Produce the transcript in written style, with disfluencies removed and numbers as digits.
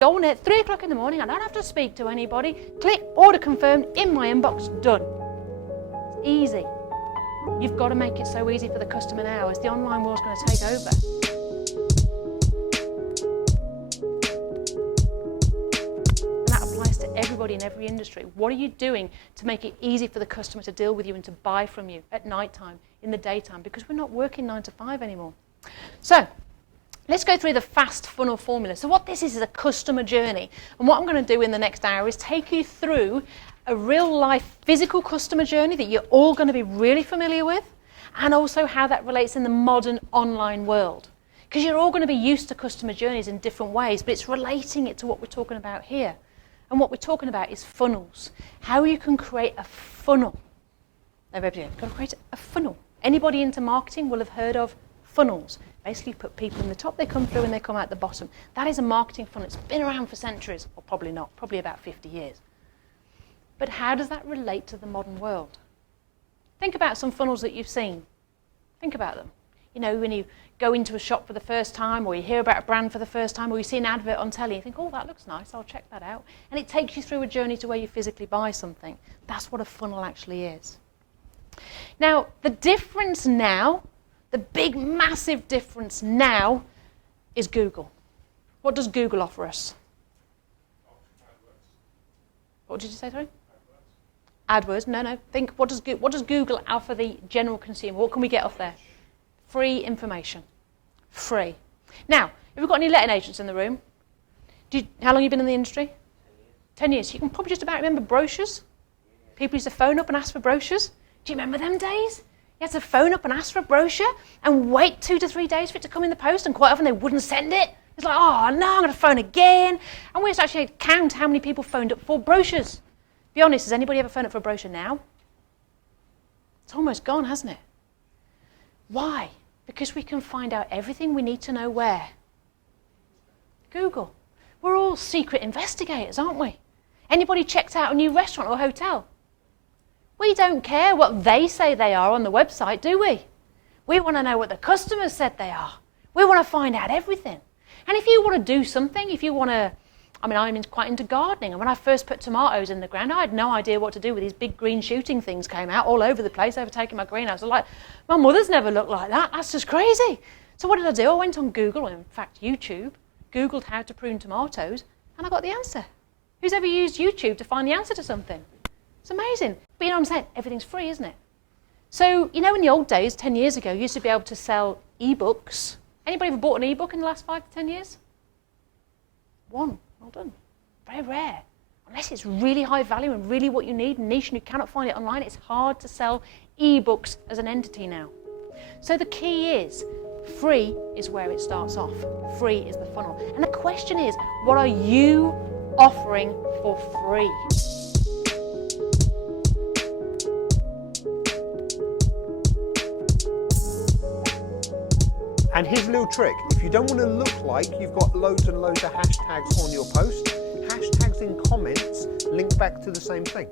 Go on at 3 o'clock in the morning, I don't have to speak to anybody. Click, order confirmed, in my inbox, done. It's easy. You've got to make it so easy for the customer now, as the online world's going to take over. And that applies to everybody in every industry. What are you doing to make it easy for the customer to deal with you and to buy from you at night time, in the daytime? Because we're not working 9 to 5 anymore. So, let's go through the fast funnel formula. So what this is a customer journey. And what I'm going to do in the next hour is take you through a real life physical customer journey that you're all going to be really familiar with, and also how that relates in the modern online world. Because you're all going to be used to customer journeys in different ways, but it's relating it to what we're talking about here. And what we're talking about is funnels. How you can create a funnel. Everybody, you've got to create a funnel. Anybody into marketing will have heard of funnels. Basically put people in the top, they come through and they come out the bottom. That is a marketing funnel. It's been around for centuries, or probably not, probably about 50 years. But how does that relate to the modern world? Think about some funnels that you've seen. Think about them. You know, when you go into a shop for the first time, or you hear about a brand for the first time, or you see an advert on telly, you think, oh, that looks nice, I'll check that out. And it takes you through a journey to where you physically buy something. That's what a funnel actually is. Now, the difference now, the big, massive difference now is Google. What does Google offer us? What did you say, sorry? AdWords. No. Think, what does Google offer the general consumer? What can we get off there? Free information. Free. Now, have we got any letting agents in the room? How long have you been in the industry? 10 years. You can probably just about remember brochures. People used to phone up and ask for brochures. Do you remember them days? You had to phone up and ask for a brochure and wait 2 to 3 days for it to come in the post, and quite often they wouldn't send it. It's like, oh no, I'm going to phone again. And we used to actually count how many people phoned up for brochures. Be honest, has anybody ever phoned up for a brochure now? It's almost gone, hasn't it? Why? Because we can find out everything we need to know where? Google. We're all secret investigators, aren't we? Anybody checked out a new restaurant or hotel? We don't care what they say they are on the website, do we? We want to know what the customers said they are. We want to find out everything. And if you want to do something, if you want to, I'm quite into gardening, and when I first put tomatoes in the ground, I had no idea what to do with these big green shooting things came out all over the place, overtaking my greenhouse. I was like, my mother's never looked like that. That's just crazy. So what did I do? I went on Google, in fact YouTube, Googled how to prune tomatoes, and I got the answer. Who's ever used YouTube to find the answer to something? It's amazing. But you know what I'm saying? Everything's free, isn't it? So, you know, in the old days, 10 years ago, you used to be able to sell e-books. Anybody ever bought an e-book in the last 5 to 10 years? One. Well done. Very rare. Unless it's really high value and really what you need, niche, and you cannot find it online, it's hard to sell e-books as an entity now. So the key is, free is where it starts off. Free is the funnel. And the question is, what are you offering for free? And here's a little trick. If you don't want to look like you've got loads and loads of hashtags on your post, hashtags in comments link back to the same thing.